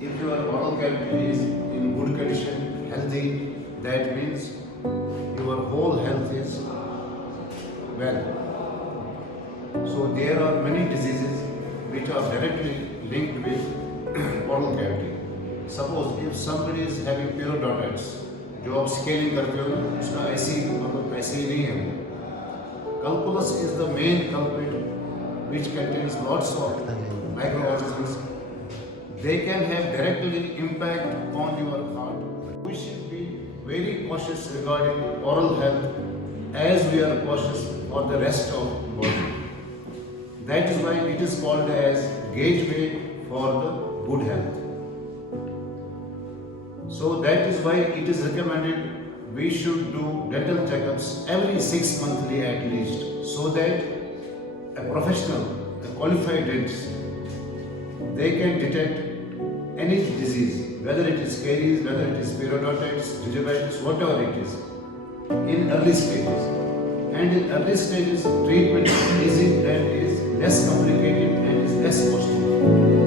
If your oral cavity is in good condition, healthy, that means your whole health is well. So there are many diseases which are directly linked with oral cavity. Suppose if somebody is having periodontitis, जो आप scaling करते हो ना, उसका ऐसे ही नहीं है. Calculus is the main culprit which contains lots of microorganisms. They can have directly impact on your heart. We should be very cautious regarding oral health as we are cautious for the rest of the body. That is why it is called as gateway for the good health. So that is why it is recommended we should do dental checkups every 6 monthly at least, so that a professional, a qualified dentist, they can detect any disease, whether it is caries, whether it is periodontitis, gingivitis, whatever it is, in early stages. And in early stages, treatment is easy and is less complicated and is less costly.